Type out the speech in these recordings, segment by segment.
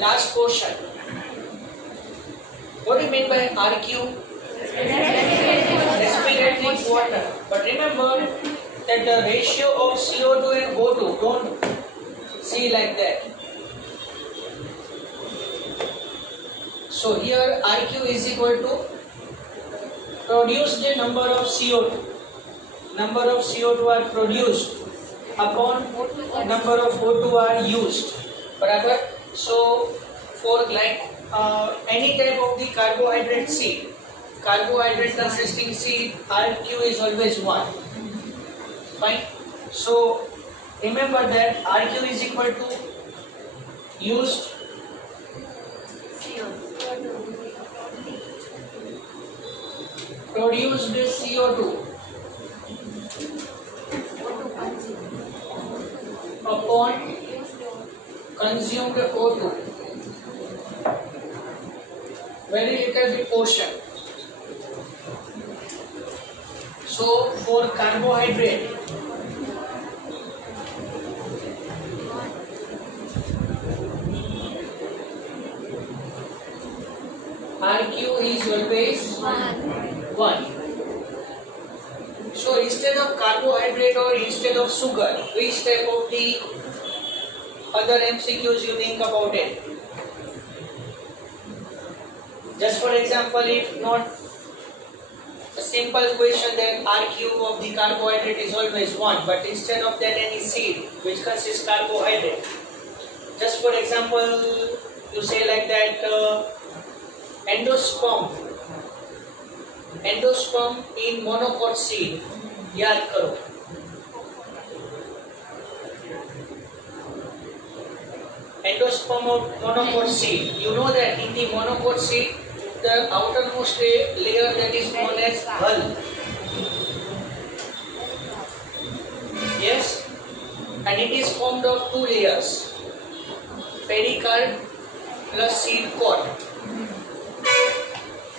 Last portion. What do you mean by RQ? Respiratory quarter. But remember that the ratio of CO2 and O2, don't see like that. So here RQ is equal to produced number of CO2. Number of CO2 are produced upon number of O2 are used. Barabar? So for like any type of the carbohydrate seed, carbohydrate consisting seed, RQ is always 1. Fine. So remember that RQ is equal to used produced CO2 upon consumed O2. Very little bit portion. So for carbohydrate, RQ is always 1. So instead of carbohydrate or instead of sugar, which type of the other MCQs you think about it? Just for example, if not a simple question, then RQ of the carbohydrate is always 1, but instead of that any seed which consists carbohydrate. Just for example, you say like that endosperm in monocot seed, याद करो. Endosperm of monocot seed. You know that in the monocot seed, the outermost layer that is known as hull. Yes, and it is formed of 2 layers: pericarp plus seed coat.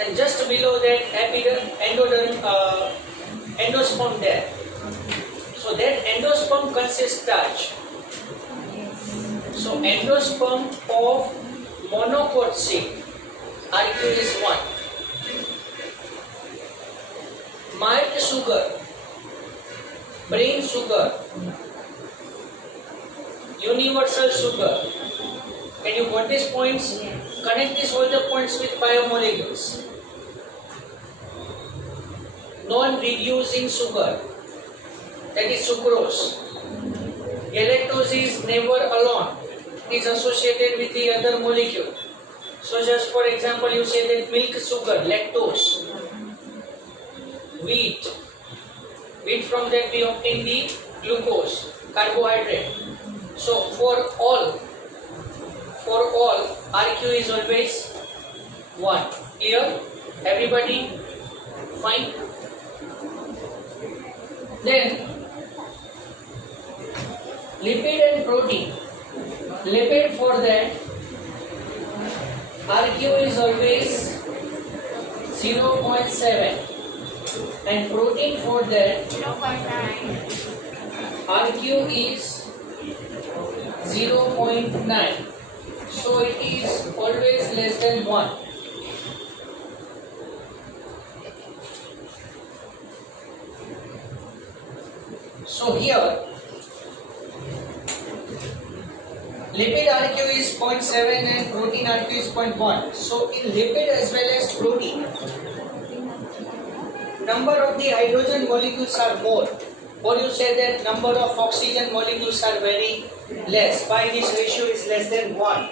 And just below that endosperm there. So that endosperm consists starch. So endosperm of monocot seed, RQ is 1. Malt sugar, brain sugar, universal sugar. Can you got these points? Connect these all the points with biomolecules. Non-reducing sugar, that is sucrose. Galactose is never alone. It is associated with the other molecule. So just for example, you say that milk sugar, lactose. Wheat from that we obtain the glucose, carbohydrate. So for all RQ is always 1. Clear? Everybody? Fine? Then lipid and protein. Lipid for that RQ is always 0.7 and protein for that 0.9. RQ is 0.9. So it is always less than 1. So here lipid RQ is 0.7 and protein RQ is 0.1. So in lipid as well as protein, number of the hydrogen molecules are more. Or you say that number of oxygen molecules are very less. Why this ratio is less than 1?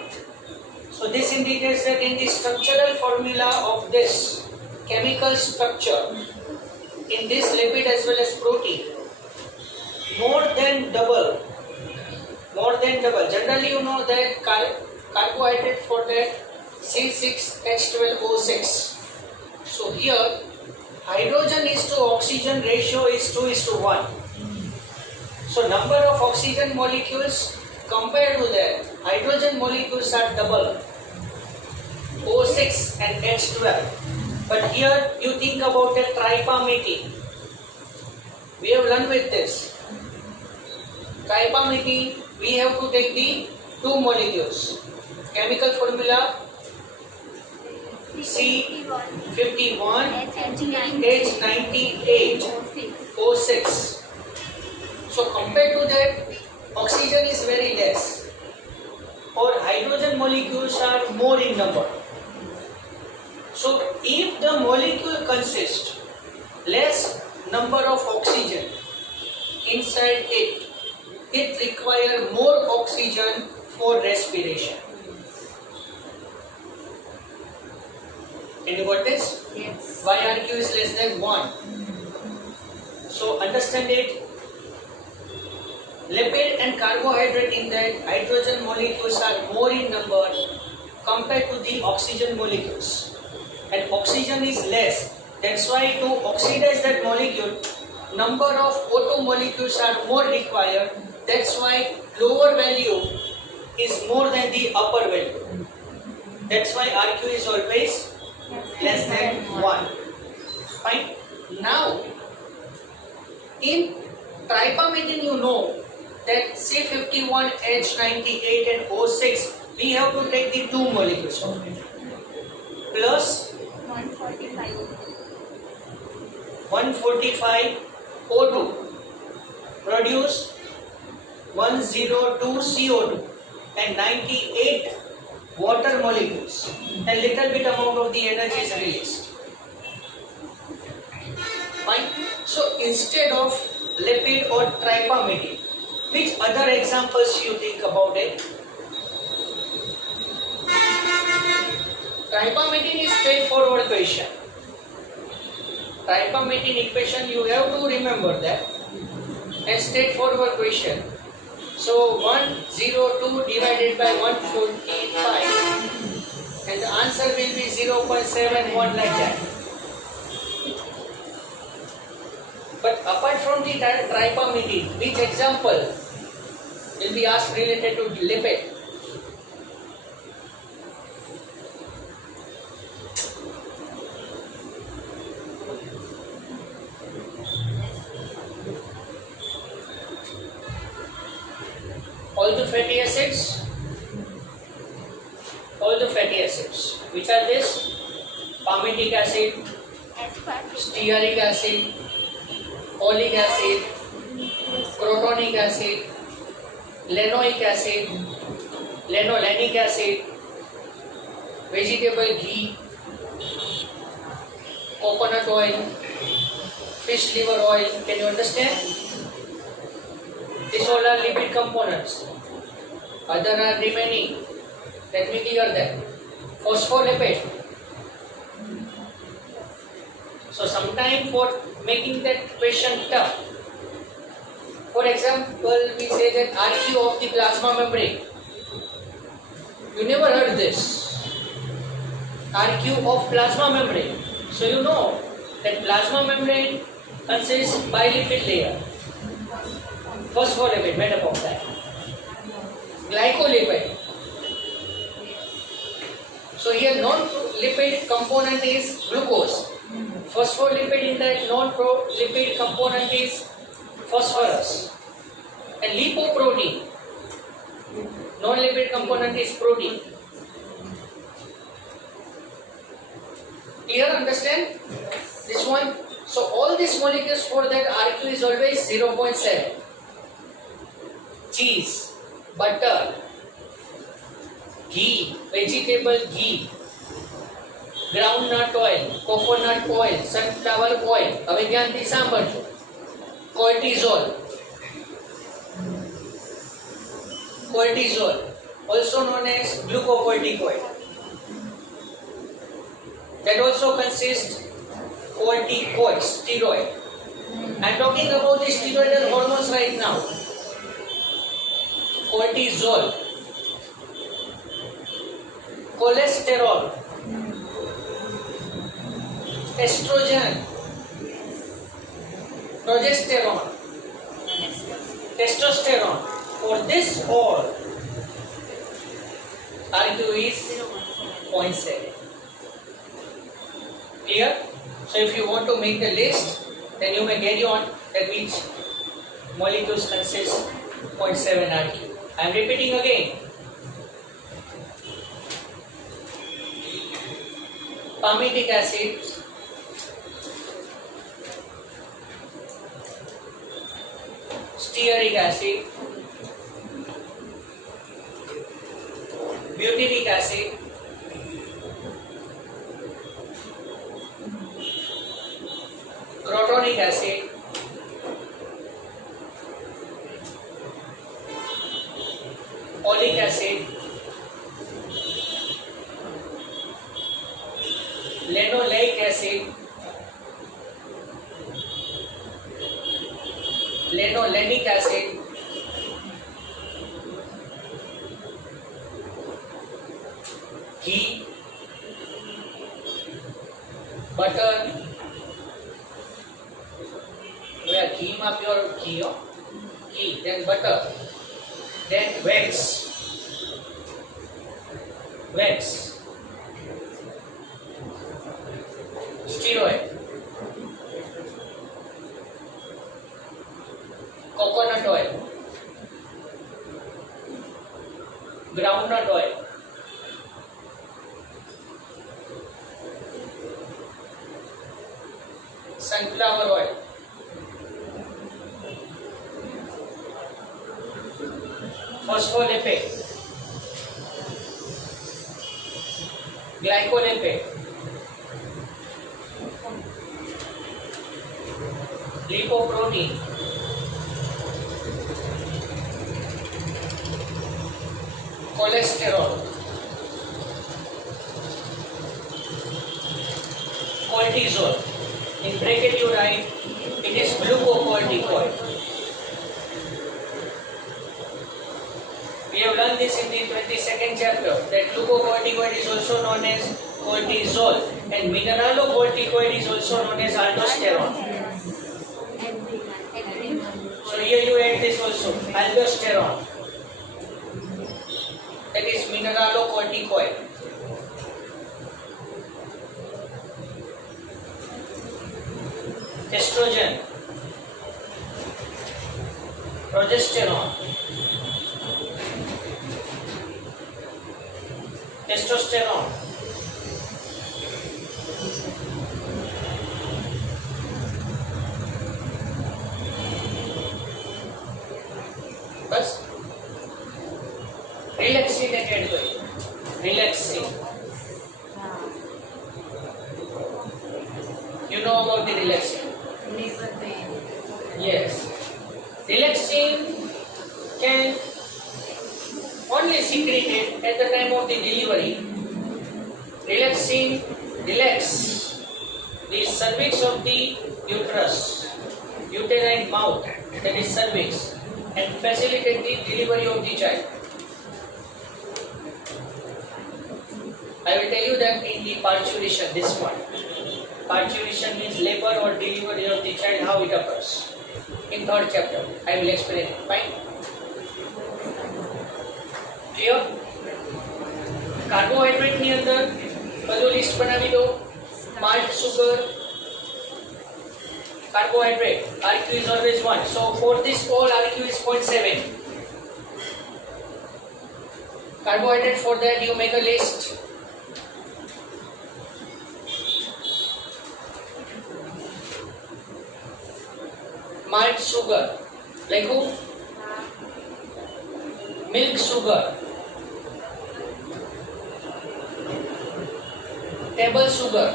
So this indicates that in the structural formula of this chemical structure, in this lipid as well as protein, more than double. Generally you know that carbohydrate for that C6H12O6. So here hydrogen is to oxygen ratio is 2:1. So number of oxygen molecules compared to that, hydrogen molecules are double, O6 and H12. But here you think about a tripalmethyl. We have learned with this. Tripalmethyl, we have to take the 2 molecules. Chemical formula C51 H98 O6. So compared to that, oxygen is very less, or hydrogen molecules are more in number. So if the molecule consists less number of oxygen inside it, it requires more oxygen for respiration. Can you got this? Yes. Why RQ is less than 1? So understand it. Lipid and carbohydrate in that hydrogen molecules are more in number compared to the oxygen molecules. And oxygen is less. That's why to oxidize that molecule, number of O2 molecules are more required. That's why lower value is more than the upper value. That's why RQ is always less than 1. Fine. Now, in tripamidine, you know that C51, H98 and O6, we have to take the 2 molecules of it. Plus 145 O2 produce 102 CO2 and 98 water molecules, and little bit amount of the energy is released. Fine. So instead of lipid or tripamidine, which other examples you think about it? Tripamidine is straightforward question. Tripamidine equation you have to remember that, and straightforward question. So 102 divided by 145, and the answer will be 0.71 like that. But apart from the tripamidine, which example will be asked related to lipid? All the fatty acids, which are this? Palmitic acid, stearic acid, oleic acid, protonic acid, linoleic acid, linolenic acid, vegetable ghee, coconut oil, fish liver oil. Can you understand? These all are lipid components. Other are remaining. Let me clear that. Phospholipid. So sometimes for making that question tough, for example, we say that RQ of the plasma membrane. You never heard this. RQ of plasma membrane. So you know that plasma membrane consists bilipid layer. Phospholipid, made up of that. Glycolipid. So here non-lipid component is glucose. Phospholipid in that non-lipid component is phosphorus. And lipoprotein, non-lipid component is protein. Clear? Understand? This one. So all these molecules for that RQ is always 0.7. Cheese, butter, ghee, vegetable ghee, groundnut oil, coconut oil, sunflower oil. હવે ધ્યાનથી સાંભળજો. Cortisol, also known as glucocorticoid. That also consists corticoid, steroid. I am talking about the steroidal hormones right now. Cortisol, cholesterol, estrogen, progesterone, testosterone. For this all, RQ is 0.7. Clear? So if you want to make the list, then you may carry on that which molecules consist 0.7 RQ. I am repeating again. palmitic acid, stearic acid, butyric acid, crotonic acid, oleic acid, linoleic acid, linolenic acid, ghee, butter, where ghee ma pure ghee, ghee, then butter, then wax, steroid, coconut oil, groundnut oil, sunflower oil, phospholipid, glycolipid, lipoprotein, cholesterol, cortisol. In bracket you write it is glucocorticoid. We have learned this in the 22nd chapter that glucocorticoid is also known as cortisol and mineralocorticoid is also known as aldosterone. So here you add this also, aldosterone. That is mineralocorticoid. Estrogen, progesterone, testosterone, बस relaxin add करिए relaxin you know about the relaxin yes relaxin can only secreted at the time of the delivery relaxin relax the cervix of the uterus uterine mouth that is cervix and facilitate the delivery of the child. I will tell you that in the parturition, this one. Parturition means labor or delivery of the child, how it occurs. In third chapter, I will explain it. Fine? Clear? Carbohydrate ની અંદર બધું list બનાવી દો. Malt, sugar, carbohydrate. RQ is always 1. So for this all RQ is 0.7. Carbohydrate, for that you make a list. Malt sugar, like who? Milk sugar, table sugar,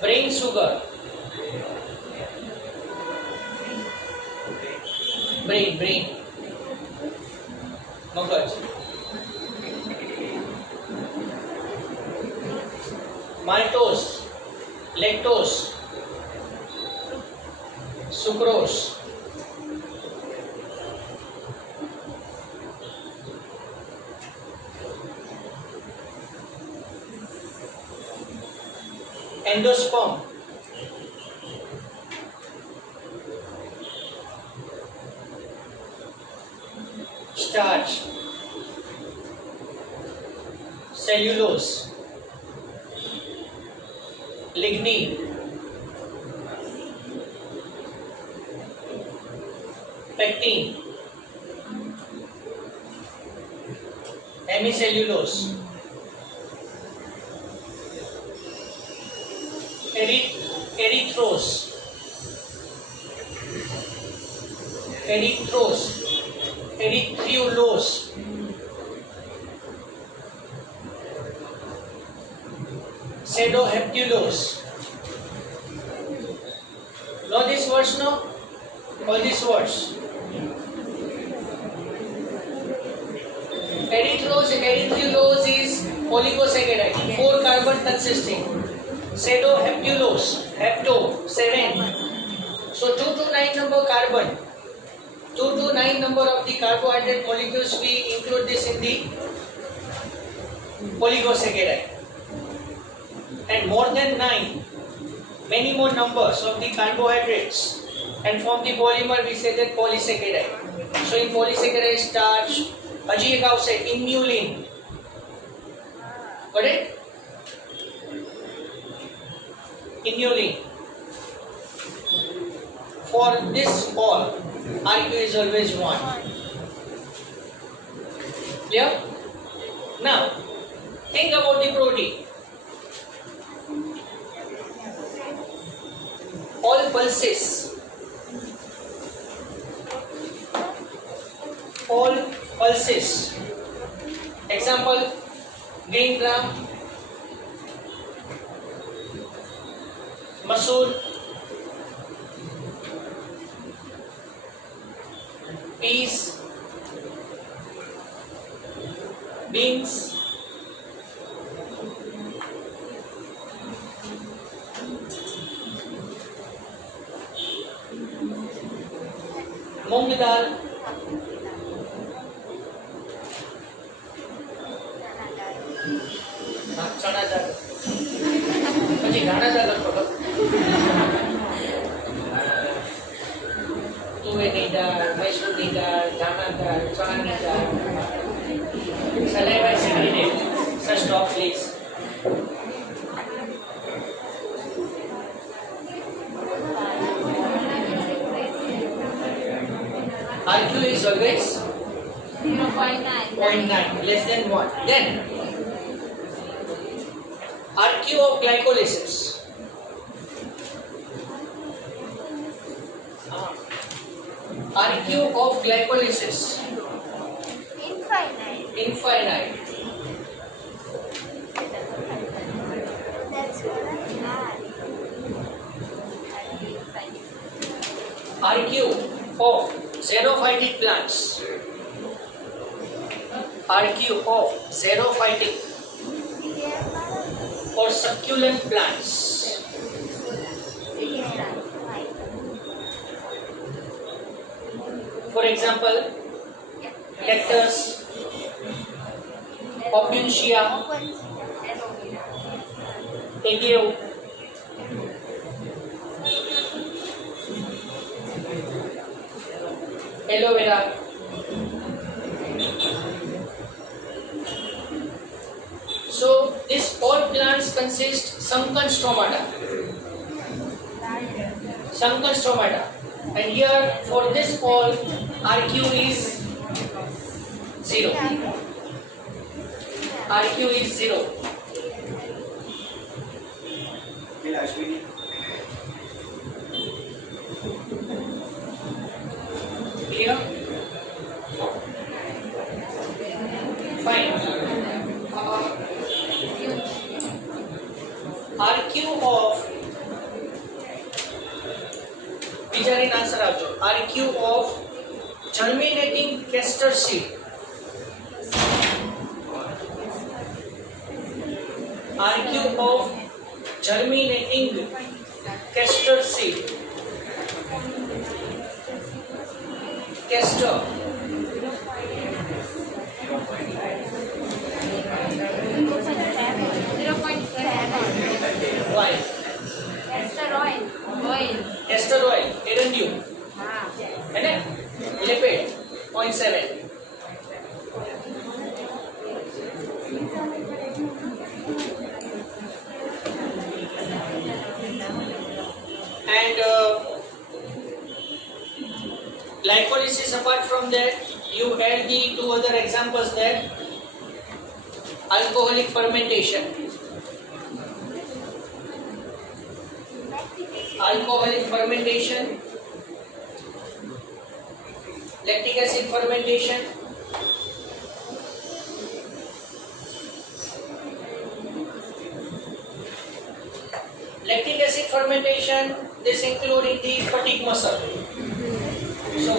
brain sugar, brain, મગજ, maltose, lactose, sucrose, endosperm, starch, cellulose, lignin, pectin, Hemicellulose. Erythrose. Erythrulose. Pseudoheptulose. Know these words now? All these words. Erythrulose is oligosaccharide, 4 carbon consisting. Pseudoheptulose, hepto, 7. So 2 to 9 number carbon. 2 to 9 number of the carbohydrate molecules, we include this in the oligosaccharide. And more than 9, many more numbers of the carbohydrates, and from the polymer we say that polysaccharide. So in polysaccharide starch, હજી એક આવશે inulin. Got it? Inulin. For this all, RQ is always 1. Clear? Now, think about the protein. All pulses. All pulses. Example, green gram, masoor, peas, beans, मूंग दाल, चना दाल, પછી ધાણા દાળ લખો, તુવેરની દાળ, મૈસૂરની દાળ, ધાણા દાળ, ચણાની દાળ. Saliva is ingredient. Sir, stop please. RQ is always 0.9, less than 1. Then RQ of glycolysis. RQ of glycolysis. Infinite. That's RQ of xerophytic plants. RQ of xerophytic or succulent plants. For example, cactus, Opuntia, agave, aloe vera. So these all plants consist sunken stomata. Sunken stomata. And here for this all RQ is 0. RQ is 0. Clear? Fine. RQ of Bijarin answer આપજો. RQ of germinating castor seed. RQ of germinating castor seed. Castor. Why? Castor oil. Erundium. है ना? Lipid. 0.7. And glycolysis, apart from that, you add the two other examples there. alcoholic fermentation. Alcoholic fermentation, lactic acid fermentation, lactic acid fermentation, this including the fatigue muscle. So,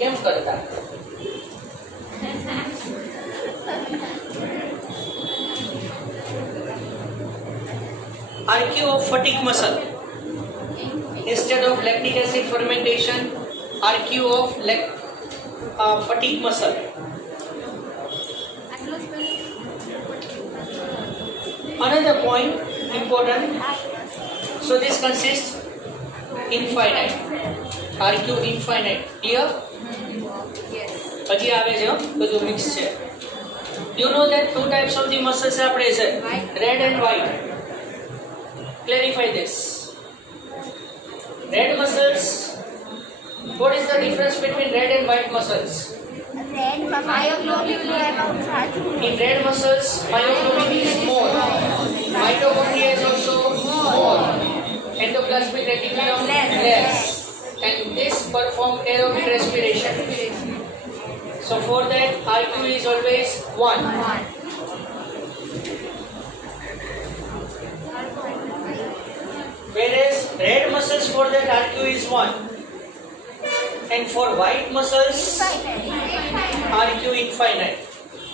કેમ કરતા RQ of fatigue muscle instead of lactic acid fermentation, RQ of fatigue muscle. Another point important. So this consists infinite. RQ infinite. Clear? હજી આવે છે બધું mix છે. You know that two types of the muscles are present, red and white. Clarify this. Red muscles. What is the difference between red and white muscles? In red muscles, myoglobin is more. Mitochondria is also more. Endoplasmic reticulum less. And this perform aerobic respiration. So for that, IQ is always 1. Whereas red muscles, for that RQ is 1. And for white muscles, RQ infinite.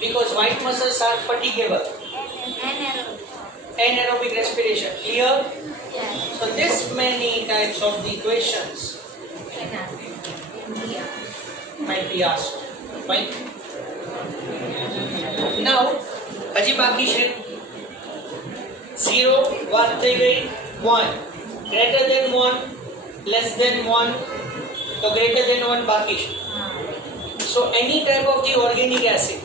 Because white muscles are fatigable. Anaerobic respiration. Clear? So this many types of the questions might be asked. Fine. Now, હજી બાકી છે 0 વાત થઈ ગઈ 1 greater than 1 less than 1 તો greater than 1 બાકી છે. So any type of the organic acid,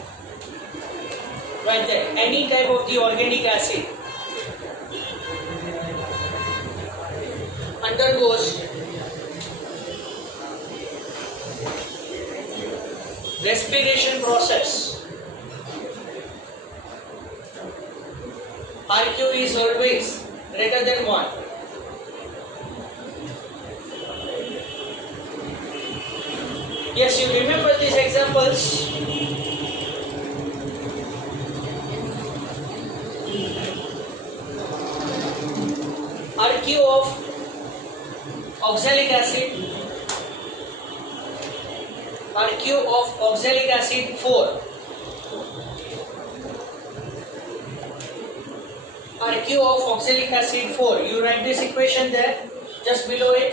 right there, any type of the organic acid undergoes respiration process. RQ is always greater than 1. Yes, you remember these examples. RQ of oxalic acid, RQ of oxalic acid 4, RQ of oxalic acid 4. You write this equation there, just below it.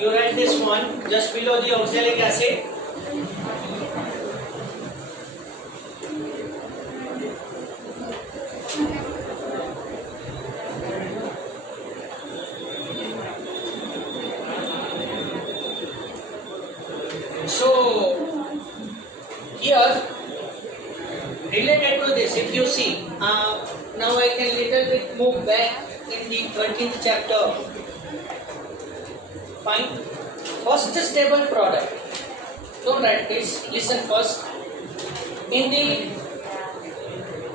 You write this one just below the oxalic acid. So here, related to this, if you see, now I can little bit move back in the 13th chapter. Fine. First stable product. Don't write this. Listen first. In the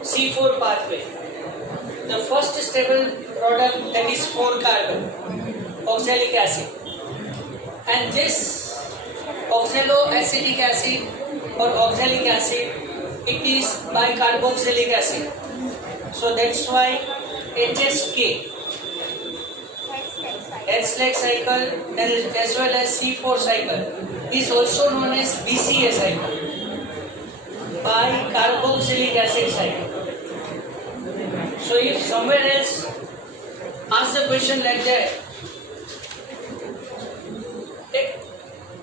C4 pathway, the first stable product, that is 4 carbon, oxalic acid. And this oxaloacetic acid or oxalic acid, it is bicarboxylic acid. So that's why HSK, H-like cycle, as well as C4 cycle, is also known as BCA cycle, bicarboxylic acid cycle. So if somewhere else ask the question like that,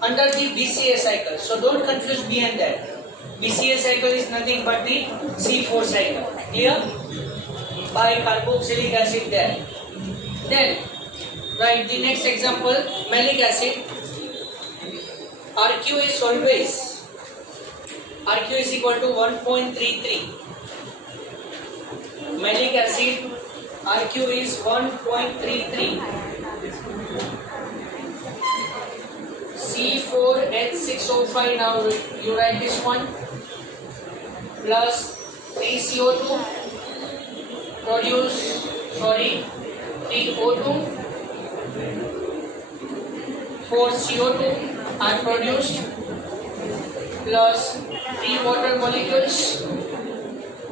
under the BCA cycle. So don't confuse B and that. BCA cycle is nothing but the C4 cycle. Clear? Bicarboxylic acid there. Then write the next example, malic acid. RQ is always RQ is equal to 1.33. Malic acid RQ is 1.33. C4H6O5, now you write this one, plus 3CO2 produce, 3O2, 4CO2 are produced, plus 3 water molecules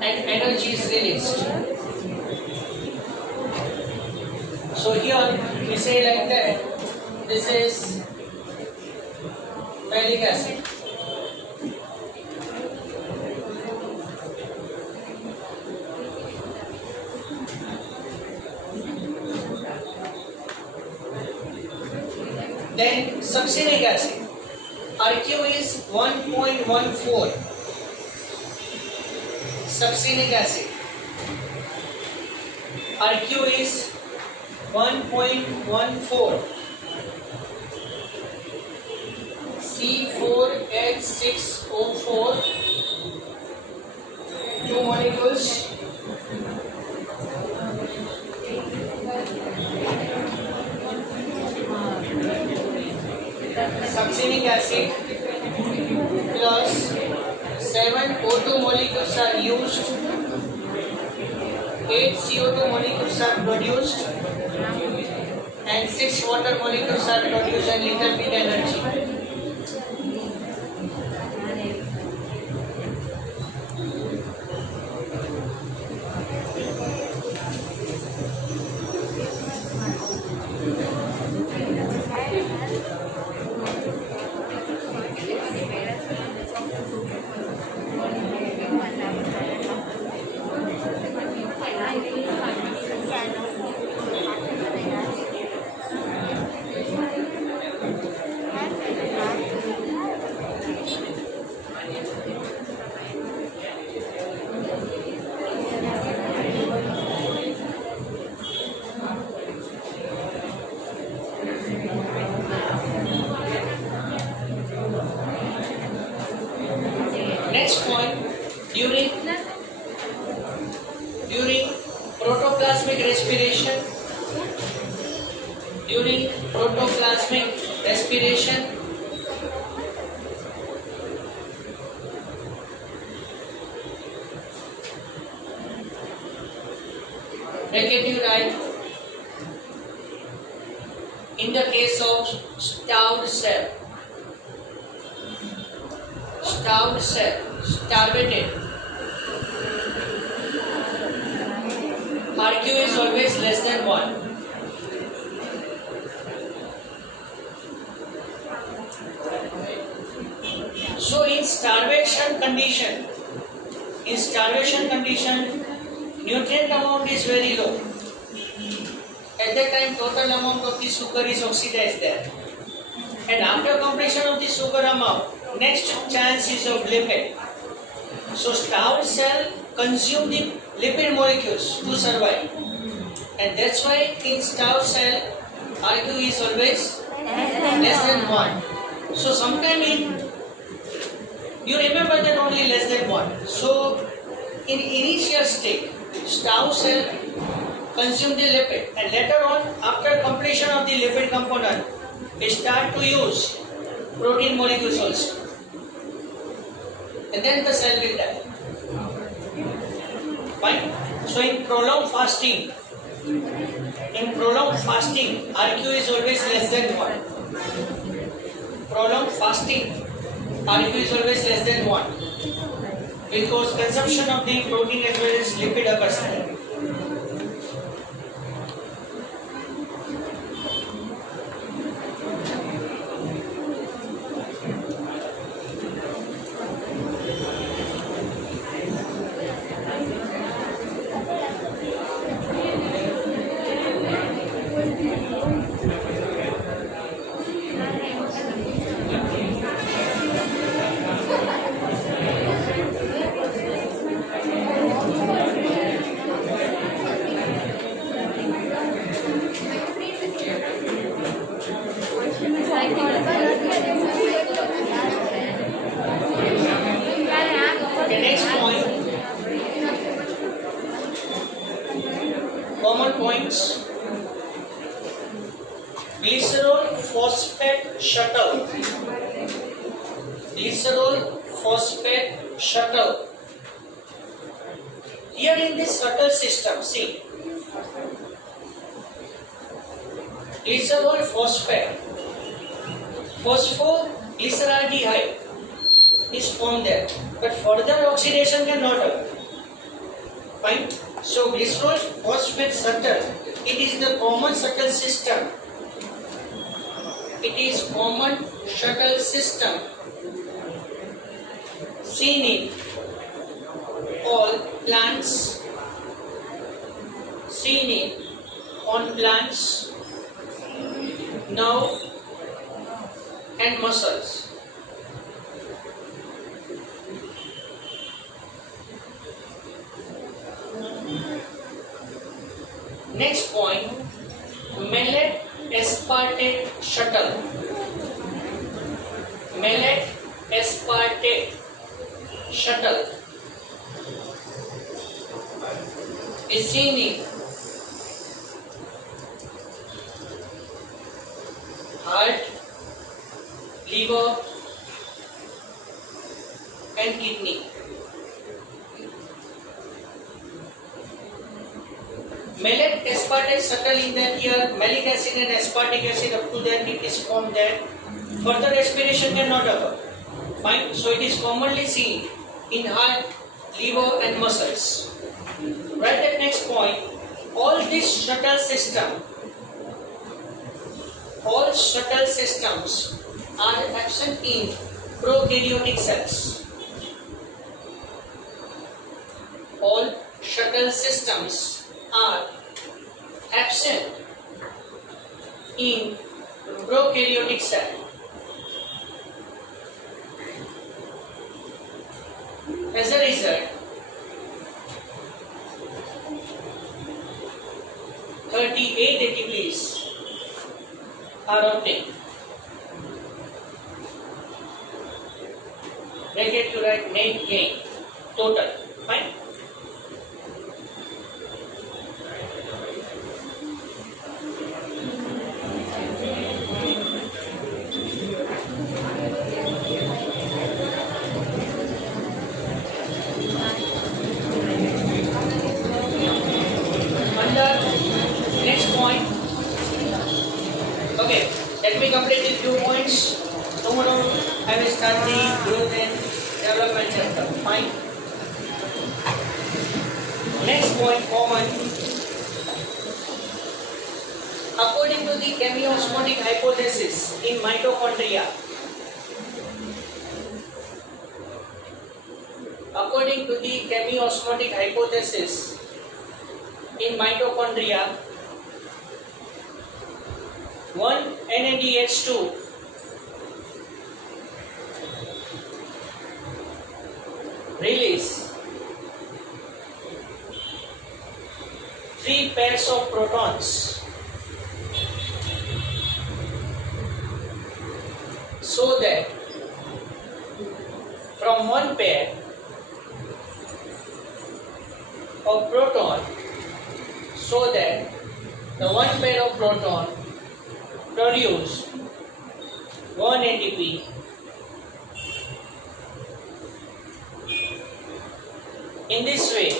and energy is released. So here we say like that, this is malic acid. Then succinic acid. RQ is 1.14. Succinic acid. RQ is 1.14. C4H6O4, 2 molecules. Succinic acid plus 7 O2 molecules are used, 8 CO2 molecules are produced, and 6 water molecules are produced and little bit energy. Next point, during protoplasmic respiration, bracket you write, in the case of starved cell, starvated, RQ is always less than 1. So in starvation condition, nutrient amount is very low. At that time, total amount of the sugar is oxidized there. And after completion of the sugar amount, next chance is of lipid. So starved cell consume the lipid molecules to survive. And that's why in starved cell, RQ is always less than 1. So sometime you remember that only less than 1. So in initial state, starved cell consume the lipid, and later on, after completion of the lipid component, we start to use protein molecules also. And then the cell will die. Fine. So in prolonged fasting, RQ is always less than 1. Prolonged fasting, RQ is always less than 1. Because consumption of the protein as well as lipid occurs there. common points. Glycerol phosphate shuttle. Glycerol phosphate shuttle. Here in this shuttle system, see, glycerol phosphate, phosphoglyceraldehyde is formed there, but further oxidation cannot occur. Fine. So glycerol phosphate shuttle, it is the common shuttle system. It is common shuttle system seen in all plants, seen in on plants, nerve and muscles. Next point, malate aspartate shuttle. Malate aspartate shuttle is seen in heart, liver and kidney. Malate aspartate shuttle in that here malic acid and aspartic acid up to that it is formed there. Further respiration cannot occur. Fine. So it is commonly seen in heart, liver and muscles. Write that next point. All these shuttle systems are absent in prokaryotic cells. All shuttle systems are absent in prokaryotic cell. As a result, 38 ATPs are obtained. Bracket to write net gain total. Fine. Okay, let me complete the few points. Tomorrow I will start the growth and development chapter. Fine. Next point, common. According to the chemiosmotic hypothesis in mitochondria, according to the chemiosmotic hypothesis in mitochondria, 1 NADH2 release 3 pairs of protons so that from one pair of proton, so that the one pair of proton produce 1 ATP. In this way,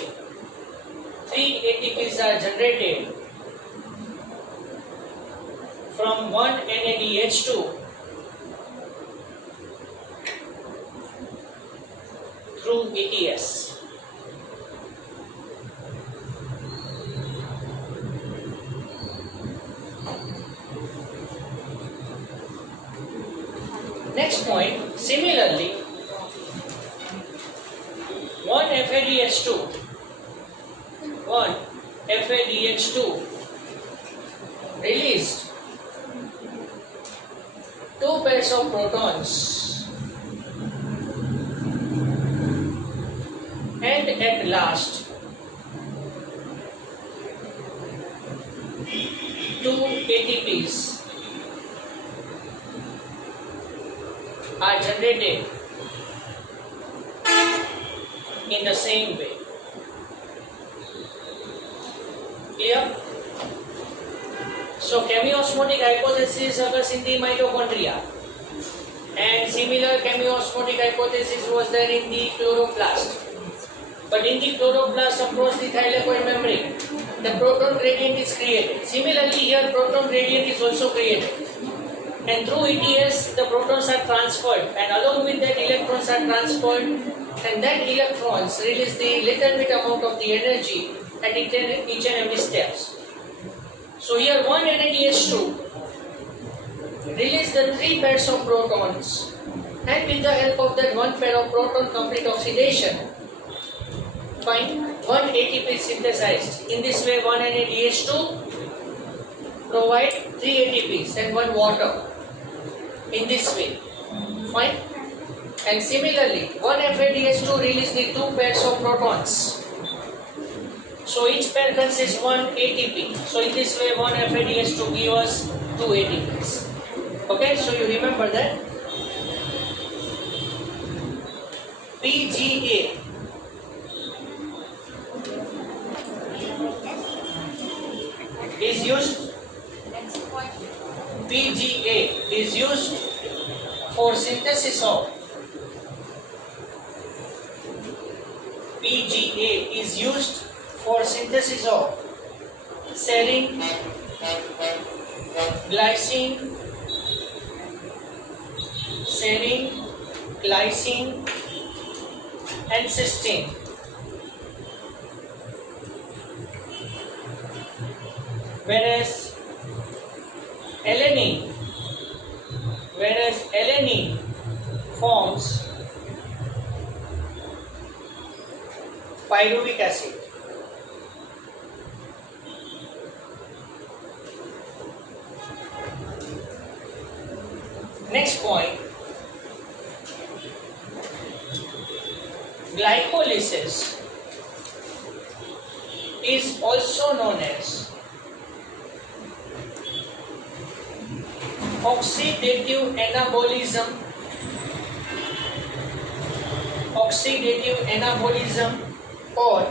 3 ATPs are generated from 1 NADH2 through ETS. Next point, similarly, 1 FADH2 released 2 pairs of protons and at last 2 ATPs are generated in the same way. Clear? So chemiosmotic hypothesis occurs in the mitochondria, and similar chemiosmotic hypothesis was there in the chloroplast. But in the chloroplast across the thylakoid membrane, the proton gradient is created. Similarly, here proton gradient is also created. And through ETS, the protons are transferred, and along with that, electrons are transferred, and that electrons release the little bit amount of the energy at each and every steps. So here, one NADH2 release the 3 pairs of protons, and with the help of that one pair of proton complete oxidation, find one ATP is synthesized. In this way, one NADH2 provide 3 ATPs and one water. In this way, fine. And similarly, one FADH2 release the 2 pairs of protons. So each pair consists 1 ATP. So in this way, one FADH2 give us 2 ATPs. Okay, so you remember that. PGA is used. PGA is used for synthesis of. PGA is used for synthesis of serine, glycine, and cysteine. Whereas alanine forms pyruvic acid. Next point, glycolysis is also known as oxidative anabolism or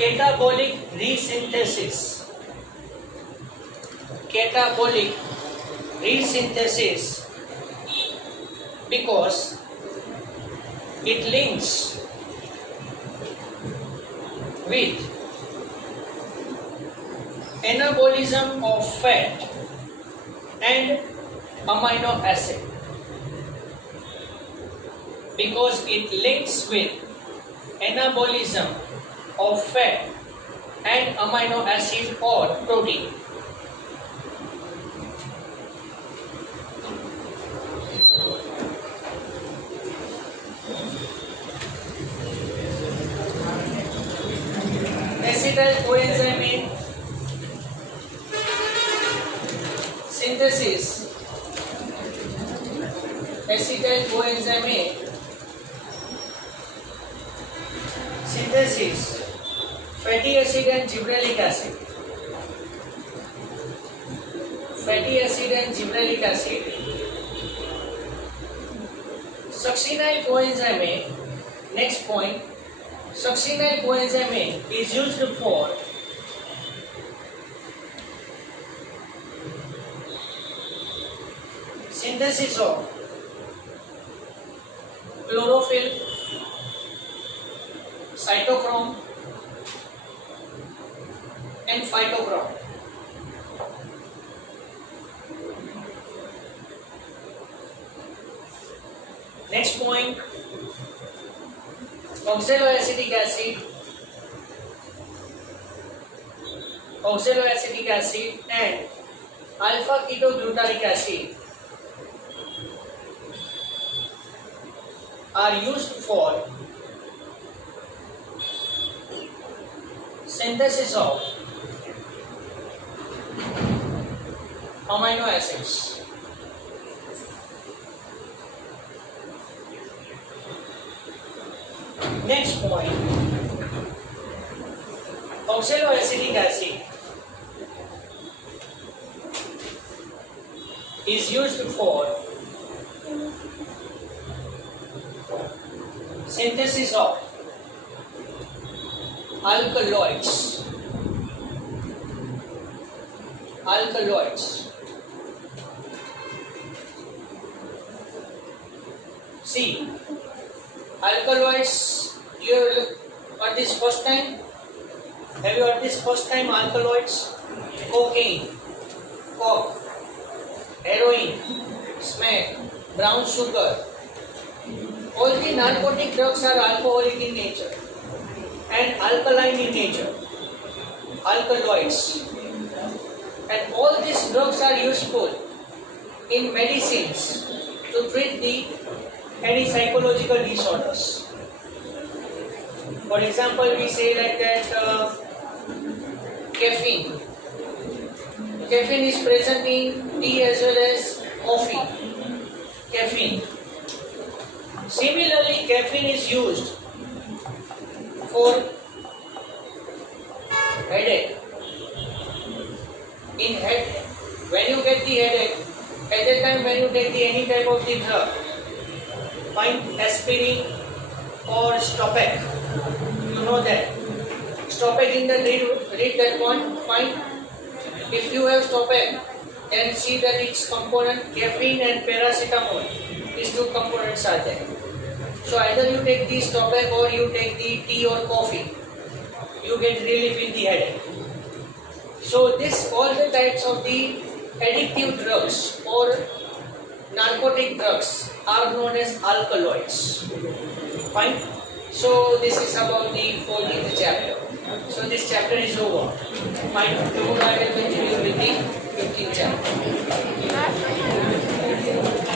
catabolic resynthesis because it links with anabolism of fat and amino acid, because it links with anabolism of fat and amino acid or protein. Acetyl coenzyme synthesis. Acetyl coenzyme synthesis, fatty acid and gibberellic acid. Fatty acid and gibberellic acid. Succinyl coenzyme, next point, succinyl coenzyme is used for synthesis of chlorophyll, cytochrome and phytochrome. Next point, oxaloacetic acid and alpha ketoglutaric acid are used for synthesis of amino acids. Next point, oxaloacetic acid is used for synthesis of alkaloids. Alkaloids. See, alkaloids, you have heard this first time? Have you heard this first time? Alkaloids? Cocaine, coke, heroin, smack, brown sugar. All the narcotic drugs are alcoholic in nature and alkaline in nature. Alkaloids. And all these drugs are useful in medicines to treat any psychological disorders. For example, we say like that caffeine. Caffeine is present in tea as well as coffee. Caffeine. Similarly, caffeine is used for headache. In head, when you get the headache, at that time when you take any type of the drug, find aspirin or Stopac. You know that. Stopac in the read that one, fine. If you have Stopac, then see that its component caffeine and paracetamol, these two components are there. So either you take the Stopac or you take the tea or coffee, you get relief in the headache. So this all the types of the addictive drugs or narcotic drugs are known as alkaloids. Fine. So this is about the 14th chapter. So this chapter is over. Fine. Tomorrow I will continue with the 15th chapter.